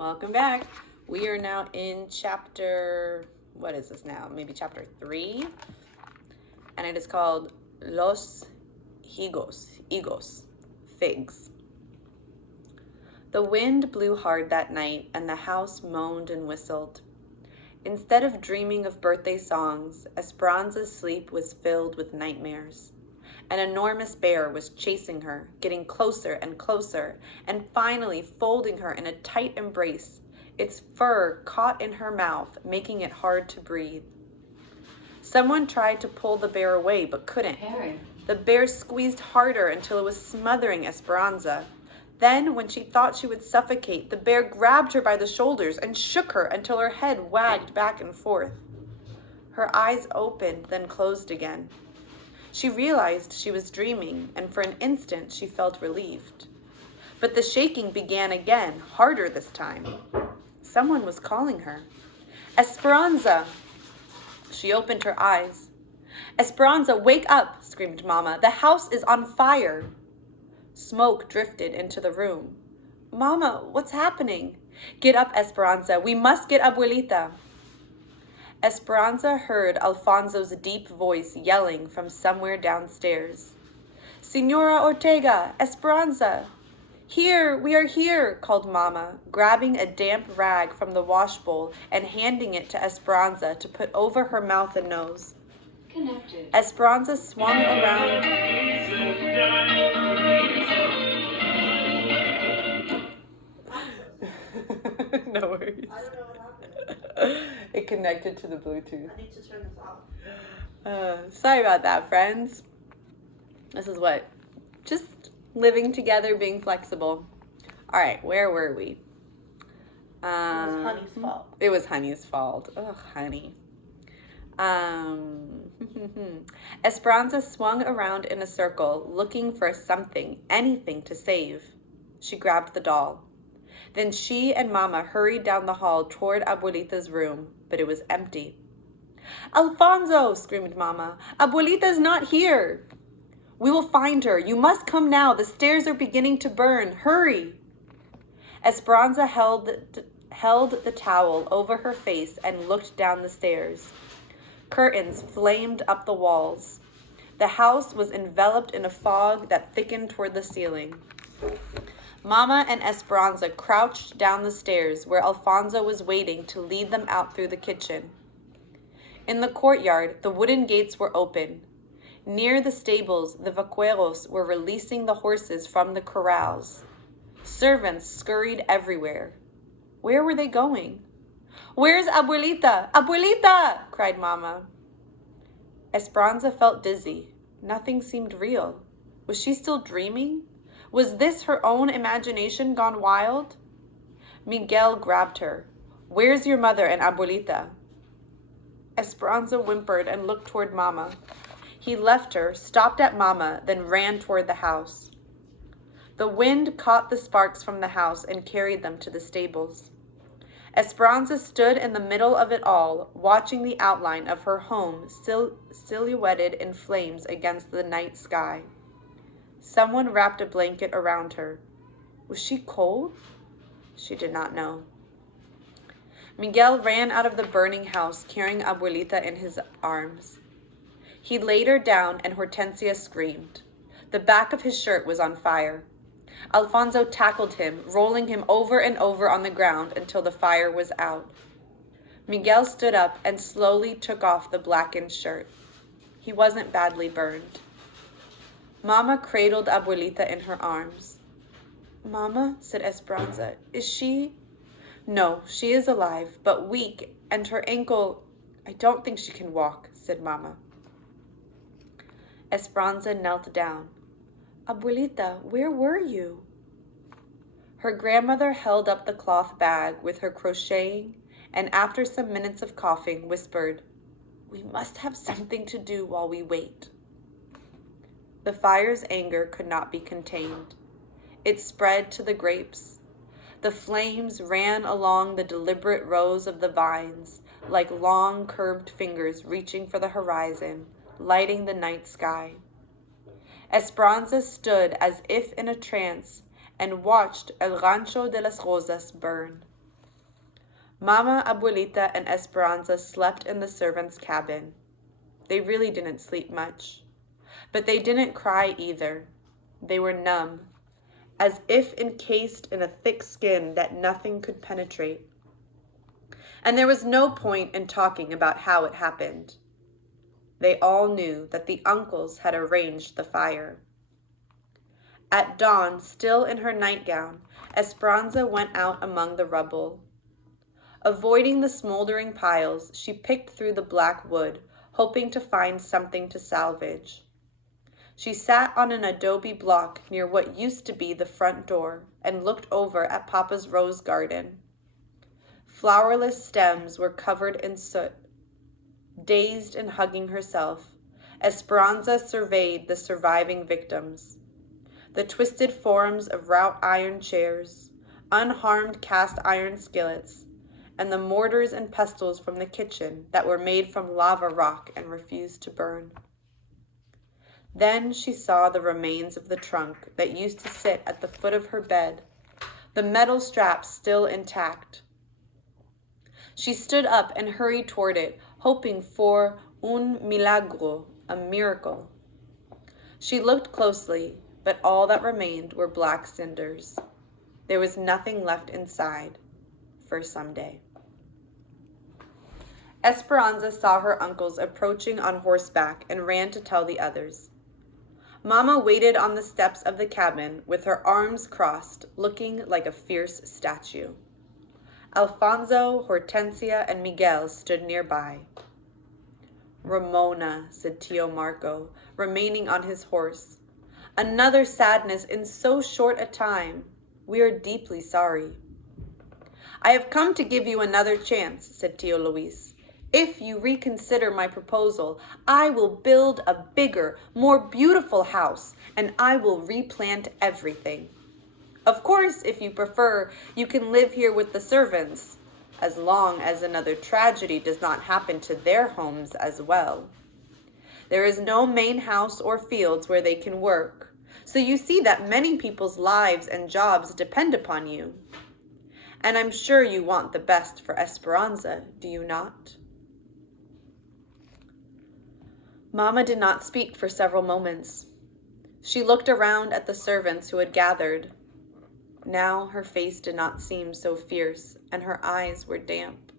Welcome back. We are now in chapter, what is this now? Maybe chapter 3. And it is called Los Higos, figs. The wind blew hard that night, and the house moaned and whistled. Instead of dreaming of birthday songs, Esperanza's sleep was filled with nightmares. An enormous bear was chasing her, getting closer and closer, and finally folding her in a tight embrace, its fur caught in her mouth, making it hard to breathe. Someone tried to pull the bear away, but couldn't. The bear squeezed harder until it was smothering Esperanza. Then, when she thought she would suffocate, the bear grabbed her by the shoulders and shook her until her head wagged back and forth. Her eyes opened, then closed again. She realized she was dreaming, and for an instant she felt relieved. But the shaking began again, harder this time. Someone was calling her. Esperanza! She opened her eyes. Esperanza, wake up, screamed Mama. The house is on fire. Smoke drifted into the room. Mama, what's happening? Get up, Esperanza. We must get Abuelita. Esperanza heard Alfonso's deep voice yelling from somewhere downstairs. Senora Ortega, Esperanza! Here, we are here, called Mama, grabbing a damp rag from the wash bowl and handing it to Esperanza to put over her mouth and nose. Connected. Esperanza swung around. No worries. I don't know what happened. It connected to the Bluetooth. I need to turn this off. Sorry about that, friends. This is what? Just living together, being flexible. All right, where were we? It was Honey's fault. It was Honey's fault. Ugh, Honey. Esperanza swung around in a circle, looking for something, anything to save. She grabbed the doll. Then she and Mama hurried down the hall toward Abuelita's room, but it was empty. Alfonso, screamed Mama. Abuelita's not here. We will find her. You must come now. The stairs are beginning to burn. Hurry. Esperanza held the towel over her face and looked down the stairs. Curtains flamed up the walls. The house was enveloped in a fog that thickened toward the ceiling. Mama and Esperanza crouched down the stairs where Alfonso was waiting to lead them out through the kitchen. In the courtyard, the wooden gates were open. Near the stables, the vaqueros were releasing the horses from the corrals. Servants scurried everywhere. Where were they going? Where's Abuelita? Abuelita! Cried Mama. Esperanza felt dizzy. Nothing seemed real. Was she still dreaming? Was this her own imagination gone wild? Miguel grabbed her. Where's your mother and Abuelita? Esperanza whimpered and looked toward Mama. He left her, stopped at Mama, then ran toward the house. The wind caught the sparks from the house and carried them to the stables. Esperanza stood in the middle of it all, watching the outline of her home silhouetted in flames against the night sky. Someone wrapped a blanket around her. Was she cold? She did not know. Miguel ran out of the burning house, carrying Abuelita in his arms. He laid her down, and Hortensia screamed. The back of his shirt was on fire. Alfonso tackled him, rolling him over and over on the ground until the fire was out. Miguel stood up and slowly took off the blackened shirt. He wasn't badly burned. Mama cradled Abuelita in her arms. Mama, said Esperanza, is she? No, she is alive, but weak, and her ankle, I don't think she can walk, said Mama. Esperanza knelt down. Abuelita, where were you? Her grandmother held up the cloth bag with her crocheting, and after some minutes of coughing, whispered, We must have something to do while we wait. The fire's anger could not be contained. It spread to the grapes. The flames ran along the deliberate rows of the vines, like long curved fingers reaching for the horizon, lighting the night sky. Esperanza stood as if in a trance and watched El Rancho de las Rosas burn. Mama, Abuelita, and Esperanza slept in the servants' cabin. They really didn't sleep much. But they didn't cry either. They were numb, as if encased in a thick skin that nothing could penetrate. And there was no point in talking about how it happened. They all knew that the uncles had arranged the fire. At dawn, still in her nightgown, Esperanza went out among the rubble. Avoiding the smoldering piles, she picked through the black wood, hoping to find something to salvage. She sat on an adobe block near what used to be the front door and looked over at Papa's rose garden. Flowerless stems were covered in soot. Dazed and hugging herself, Esperanza surveyed the surviving victims. The twisted forms of wrought iron chairs, unharmed cast iron skillets, and the mortars and pestles from the kitchen that were made from lava rock and refused to burn. Then she saw the remains of the trunk that used to sit at the foot of her bed, the metal straps still intact. She stood up and hurried toward it, hoping for un milagro, a miracle. She looked closely, but all that remained were black cinders. There was nothing left inside for someday. Esperanza saw her uncles approaching on horseback and ran to tell the others. Mama waited on the steps of the cabin with her arms crossed, looking like a fierce statue. Alfonso, Hortensia, and Miguel stood nearby. Ramona, said Tio Marco, remaining on his horse. Another sadness in so short a time. We are deeply sorry. I have come to give you another chance, said Tio Luis. If you reconsider my proposal, I will build a bigger, more beautiful house, and I will replant everything. Of course, if you prefer, you can live here with the servants, as long as another tragedy does not happen to their homes as well. There is no main house or fields where they can work, so you see that many people's lives and jobs depend upon you. And I'm sure you want the best for Esperanza, do you not? Mama did not speak for several moments. She looked around at the servants who had gathered. Now her face did not seem so fierce, and her eyes were damp.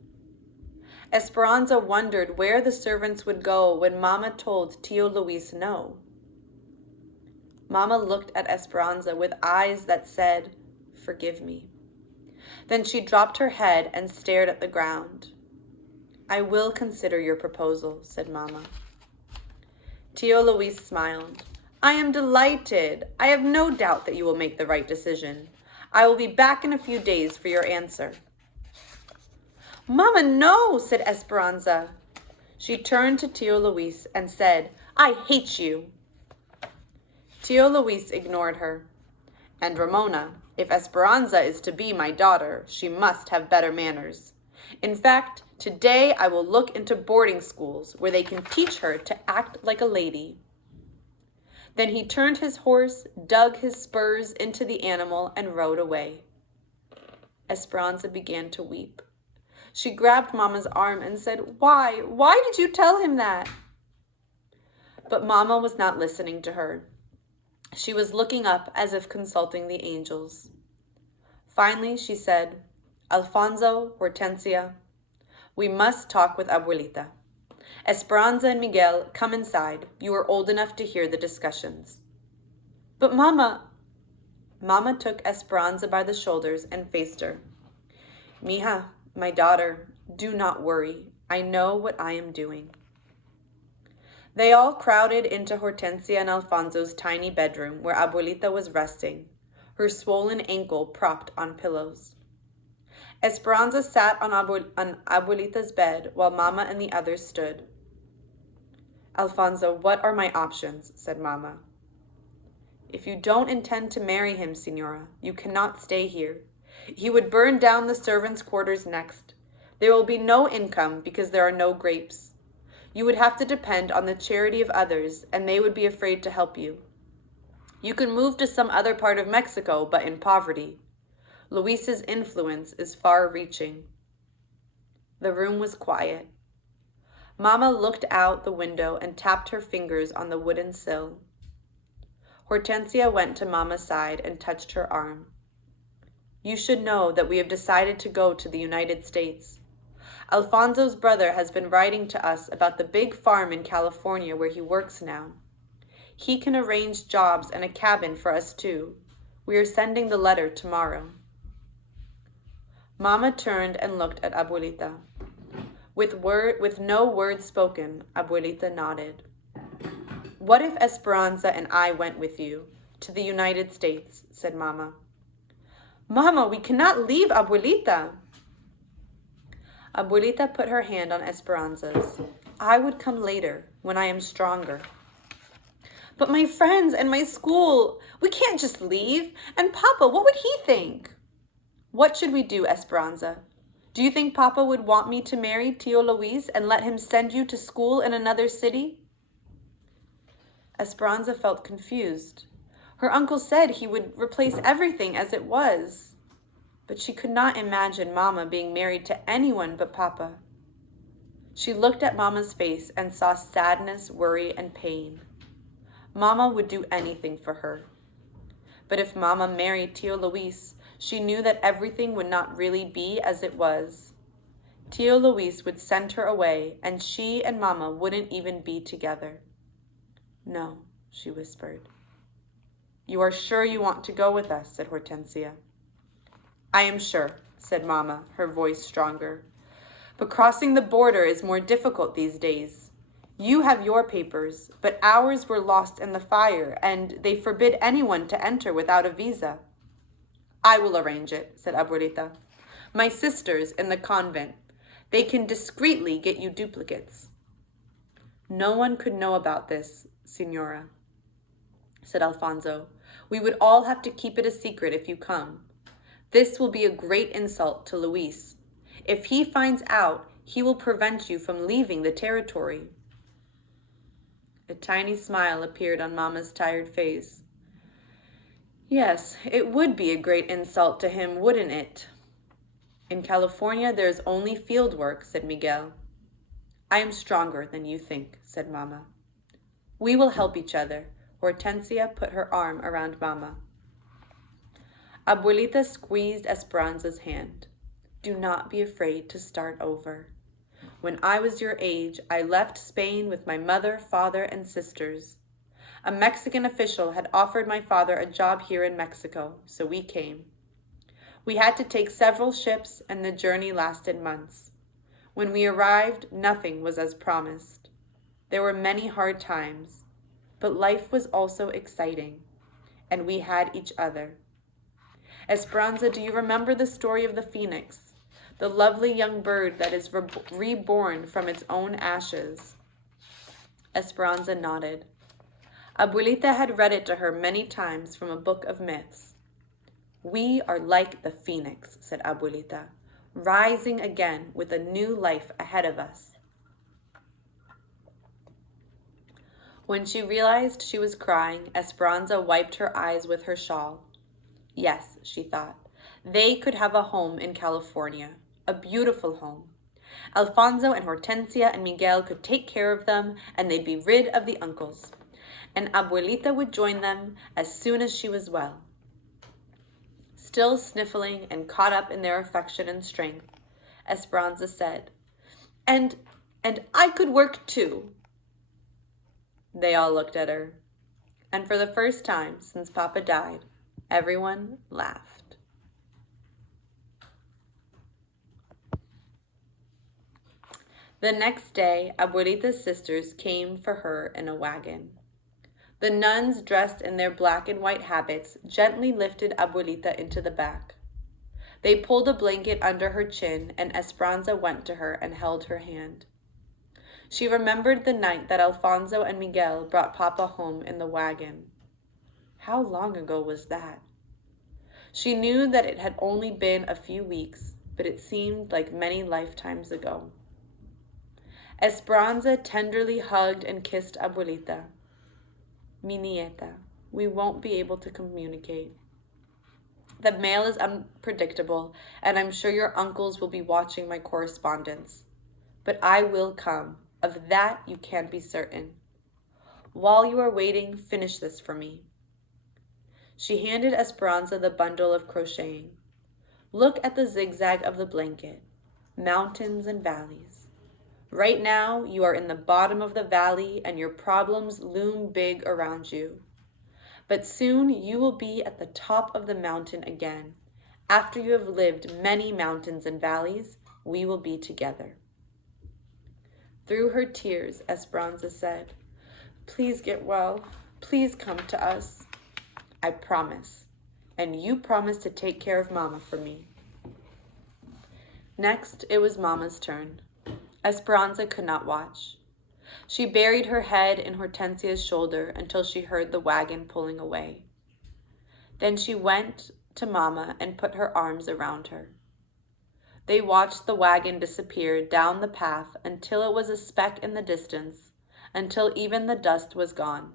Esperanza wondered where the servants would go when Mama told Tio Luis no. Mama looked at Esperanza with eyes that said, "Forgive me." Then she dropped her head and stared at the ground. "I will consider your proposal," said Mama. Tio Luis smiled. "I am delighted. I have no doubt that you will make the right decision. I will be back in a few days for your answer." "Mama, no," said Esperanza. She turned to Tio Luis and said, "I hate you." Tio Luis ignored her. "And Ramona, if Esperanza is to be my daughter, she must have better manners. In fact, today I will look into boarding schools where they can teach her to act like a lady." Then he turned his horse, dug his spurs into the animal, and rode away. Esperanza began to weep. She grabbed Mama's arm and said, Why did you tell him that?" But Mama was not listening to her. She was looking up as if consulting the angels. Finally, she said, "Alfonso, Hortensia, we must talk with Abuelita. Esperanza and Miguel, come inside. You are old enough to hear the discussions." "But Mama..." Mama took Esperanza by the shoulders and faced her. "Mija, my daughter, do not worry. I know what I am doing." They all crowded into Hortensia and Alfonso's tiny bedroom where Abuelita was resting, her swollen ankle propped on pillows. Esperanza sat on Abuelita's bed while Mama and the others stood. "Alfonso, what are my options?" said Mama. "If you don't intend to marry him, Signora, you cannot stay here. He would burn down the servants' quarters next. There will be no income because there are no grapes. You would have to depend on the charity of others, and they would be afraid to help you. You can move to some other part of Mexico, but in poverty. Luis's influence is far-reaching." The room was quiet. Mama looked out the window and tapped her fingers on the wooden sill. Hortensia went to Mama's side and touched her arm. You should know that we have decided to go to the United States. Alfonso's brother has been writing to us about the big farm in California where he works now. He can arrange jobs and a cabin for us too. We are sending the letter tomorrow. Mama turned and looked at Abuelita. With no word spoken, Abuelita nodded. What if Esperanza and I went with you to the United States, said Mama. Mama, we cannot leave Abuelita. Abuelita put her hand on Esperanza's. I would come later, when I am stronger. But my friends and my school, we can't just leave. And Papa, what would he think? What should we do, Esperanza? Do you think Papa would want me to marry Tio Luis and let him send you to school in another city? Esperanza felt confused. Her uncle said he would replace everything as it was. But she could not imagine Mama being married to anyone but Papa. She looked at Mama's face and saw sadness, worry, and pain. Mama would do anything for her. But if Mama married Tio Luis, she knew that everything would not really be as it was. Tio Luis would send her away, and she and Mama wouldn't even be together. No, she whispered. You are sure you want to go with us, said Hortensia. I am sure, said Mama, her voice stronger. But crossing the border is more difficult these days. You have your papers, but ours were lost in the fire, and they forbid anyone to enter without a visa. I will arrange it, said Abuelita. My sisters in the convent. They can discreetly get you duplicates. No one could know about this, Signora, said Alfonso. We would all have to keep it a secret if you come. This will be a great insult to Luis. If he finds out, he will prevent you from leaving the territory. A tiny smile appeared on Mama's tired face. Yes, it would be a great insult to him, wouldn't it? In California, there is only field work, said Miguel. I am stronger than you think, said Mama. We will help each other. Hortensia put her arm around Mama. Abuelita squeezed Esperanza's hand. Do not be afraid to start over. When I was your age, I left Spain with my mother, father, and sisters. A Mexican official had offered my father a job here in Mexico, so we came. We had to take several ships, and the journey lasted months. When we arrived, nothing was as promised. There were many hard times, but life was also exciting, and we had each other. Esperanza, do you remember the story of the phoenix, the lovely young bird that is reborn from its own ashes? Esperanza nodded. Abuelita had read it to her many times from a book of myths. We are like the phoenix, said Abuelita, rising again with a new life ahead of us. When she realized she was crying, Esperanza wiped her eyes with her shawl. Yes, she thought, they could have a home in California, a beautiful home. Alfonso and Hortensia and Miguel could take care of them, and they'd be rid of the uncles. And Abuelita would join them as soon as she was well. Still sniffling and caught up in their affection and strength, Esperanza said, And I could work too. They all looked at her, and for the first time since Papa died, everyone laughed. The next day, Abuelita's sisters came for her in a wagon. The nuns, dressed in their black and white habits, gently lifted Abuelita into the back. They pulled a blanket under her chin, and Esperanza went to her and held her hand. She remembered the night that Alfonso and Miguel brought Papa home in the wagon. How long ago was that? She knew that it had only been a few weeks, but it seemed like many lifetimes ago. Esperanza tenderly hugged and kissed Abuelita. Mi nieta, we won't be able to communicate. The mail is unpredictable, and I'm sure your uncles will be watching my correspondence. But I will come. Of that you can be certain. While you are waiting, finish this for me." She handed Esperanza the bundle of crocheting. "Look at the zigzag of the blanket. Mountains and valleys. Right now, you are in the bottom of the valley and your problems loom big around you. But soon you will be at the top of the mountain again. After you have lived many mountains and valleys, we will be together." Through her tears, Esperanza said, "Please get well. Please come to us." "I promise. And you promise to take care of Mama for me." Next, it was Mama's turn. Esperanza could not watch. She buried her head in Hortensia's shoulder until she heard the wagon pulling away. Then she went to Mama and put her arms around her. They watched the wagon disappear down the path until it was a speck in the distance, until even the dust was gone.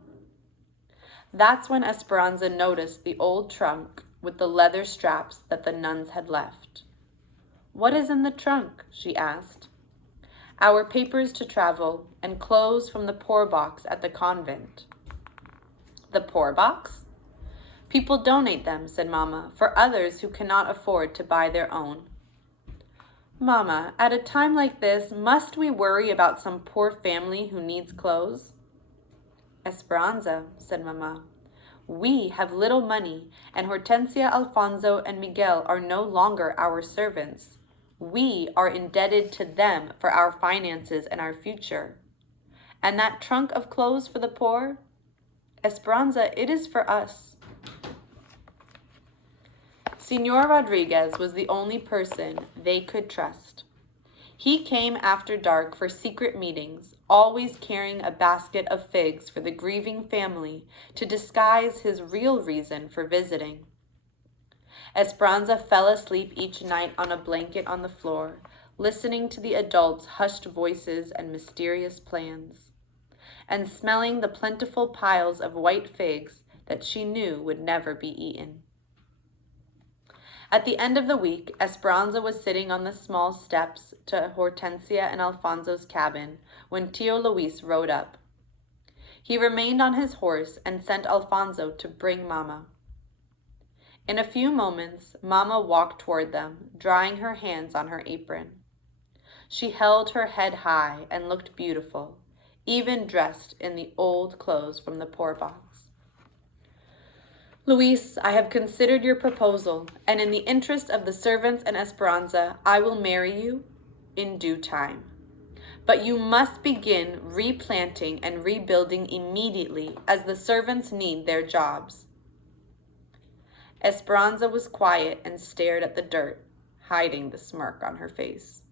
That's when Esperanza noticed the old trunk with the leather straps that the nuns had left. "What is in the trunk?" she asked. "Our papers to travel and clothes from the poor box at the convent." "The poor box?" "People donate them," said Mama, "for others who cannot afford to buy their own." "Mama, at a time like this, must we worry about some poor family who needs clothes?" "Esperanza," said Mama, "we have little money, and Hortensia, Alfonso, and Miguel are no longer our servants. We are indebted to them for our finances and our future. And that trunk of clothes for the poor? Esperanza, it is for us." Senor Rodriguez was the only person they could trust. He came after dark for secret meetings, always carrying a basket of figs for the grieving family to disguise his real reason for visiting. Esperanza fell asleep each night on a blanket on the floor, listening to the adults' hushed voices and mysterious plans, and smelling the plentiful piles of white figs that she knew would never be eaten. At the end of the week, Esperanza was sitting on the small steps to Hortensia and Alfonso's cabin when Tio Luis rode up. He remained on his horse and sent Alfonso to bring Mama. In a few moments, Mama walked toward them, drying her hands on her apron. She held her head high and looked beautiful, even dressed in the old clothes from the poor box. "Luis, I have considered your proposal, and in the interest of the servants and Esperanza, I will marry you in due time. But you must begin replanting and rebuilding immediately, as the servants need their jobs." Esperanza was quiet and stared at the dirt, hiding the smirk on her face.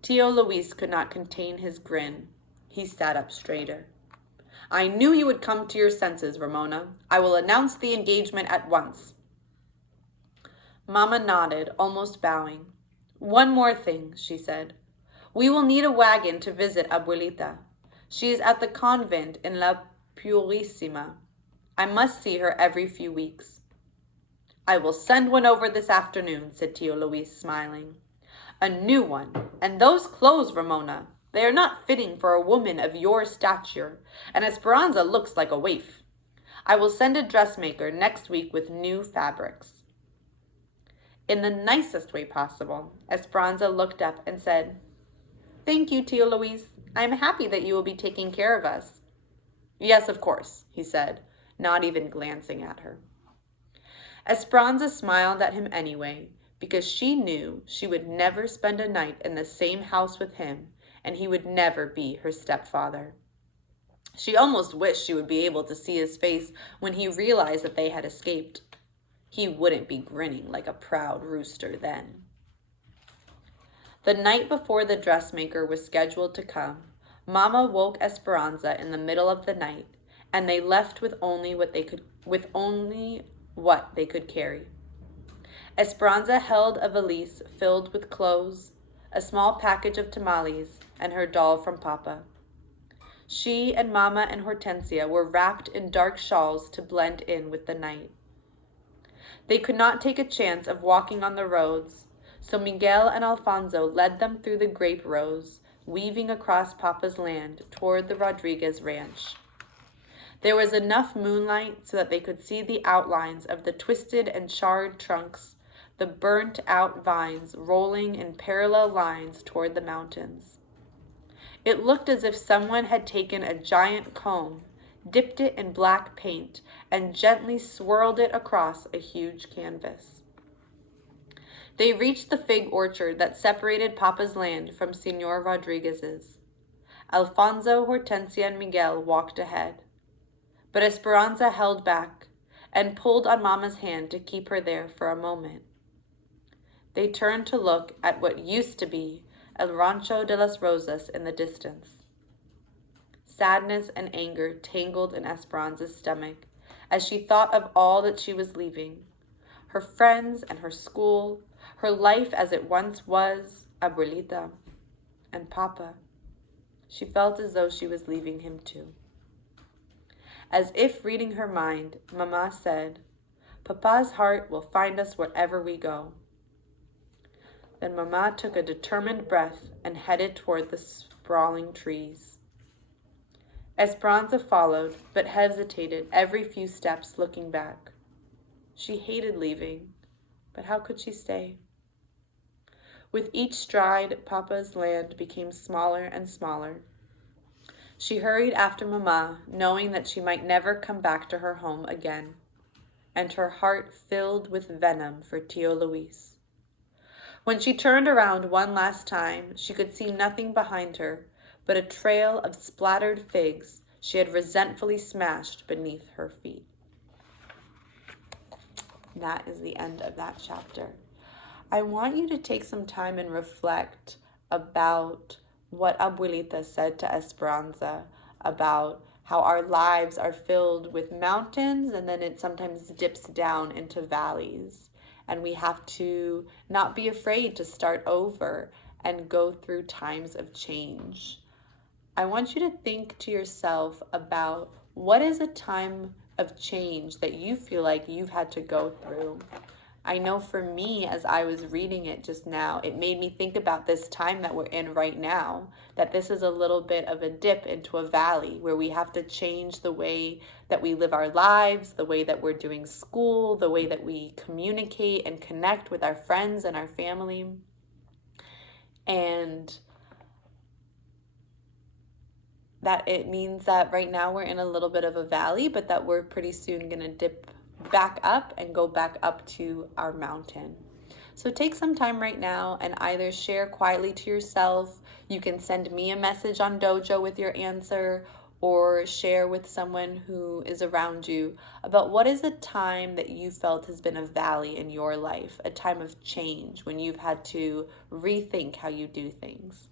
Tio Luis could not contain his grin. He sat up straighter. "I knew you would come to your senses, Ramona. I will announce the engagement at once." Mama nodded, almost bowing. "One more thing," she said. "We will need a wagon to visit Abuelita. She is at the convent in La Purísima. I must see her every few weeks." "I will send one over this afternoon," said Tio Luis, smiling. "A new one. And those clothes, Ramona, they are not fitting for a woman of your stature, and Esperanza looks like a waif. I will send a dressmaker next week with new fabrics." In the nicest way possible, Esperanza looked up and said, "Thank you, Tio Luis. I am happy that you will be taking care of us." "Yes, of course," he said, not even glancing at her. Esperanza smiled at him anyway, because she knew she would never spend a night in the same house with him, and he would never be her stepfather. She almost wished she would be able to see his face when he realized that they had escaped. He wouldn't be grinning like a proud rooster then. The night before the dressmaker was scheduled to come, Mama woke Esperanza in the middle of the night, and they left with only what they could carry. Esperanza held a valise filled with clothes, a small package of tamales, and her doll from Papa. She and Mama and Hortensia were wrapped in dark shawls to blend in with the night. They could not take a chance of walking on the roads, so Miguel and Alfonso led them through the grape rows, weaving across Papa's land toward the Rodriguez ranch. There was enough moonlight so that they could see the outlines of the twisted and charred trunks, the burnt-out vines rolling in parallel lines toward the mountains. It looked as if someone had taken a giant comb, dipped it in black paint, and gently swirled it across a huge canvas. They reached the fig orchard that separated Papa's land from Senor Rodriguez's. Alfonso, Hortensia, and Miguel walked ahead, but Esperanza held back and pulled on Mama's hand to keep her there for a moment. They turned to look at what used to be El Rancho de las Rosas in the distance. Sadness and anger tangled in Esperanza's stomach as she thought of all that she was leaving. Her friends and her school, her life as it once was, Abuelita, and Papa. She felt as though she was leaving him too. As if reading her mind, Mama said, "Papa's heart will find us wherever we go." Then Mama took a determined breath and headed toward the sprawling trees. Esperanza followed, but hesitated every few steps, looking back. She hated leaving, but how could she stay? With each stride, Papa's land became smaller and smaller. She hurried after Mama, knowing that she might never come back to her home again, and her heart filled with venom for Tio Luis. When she turned around one last time, she could see nothing behind her but a trail of splattered figs she had resentfully smashed beneath her feet. That is the end of that chapter. I want you to take some time and reflect about what Abuelita said to Esperanza about how our lives are filled with mountains and then it sometimes dips down into valleys. And we have to not be afraid to start over and go through times of change. I want you to think to yourself about what is a time of change that you feel like you've had to go through. I know for me, as I was reading it just now, it made me think about this time that we're in right now, that this is a little bit of a dip into a valley where we have to change the way that we live our lives, the way that we're doing school, the way that we communicate and connect with our friends and our family. And that it means that right now we're in a little bit of a valley, but that we're pretty soon going to dip back up and go back up to our mountain. So take some time right now and either share quietly to yourself. You can send me a message on Dojo with your answer, or share with someone who is around you about what is a time that you felt has been a valley in your life, a time of change when you've had to rethink how you do things.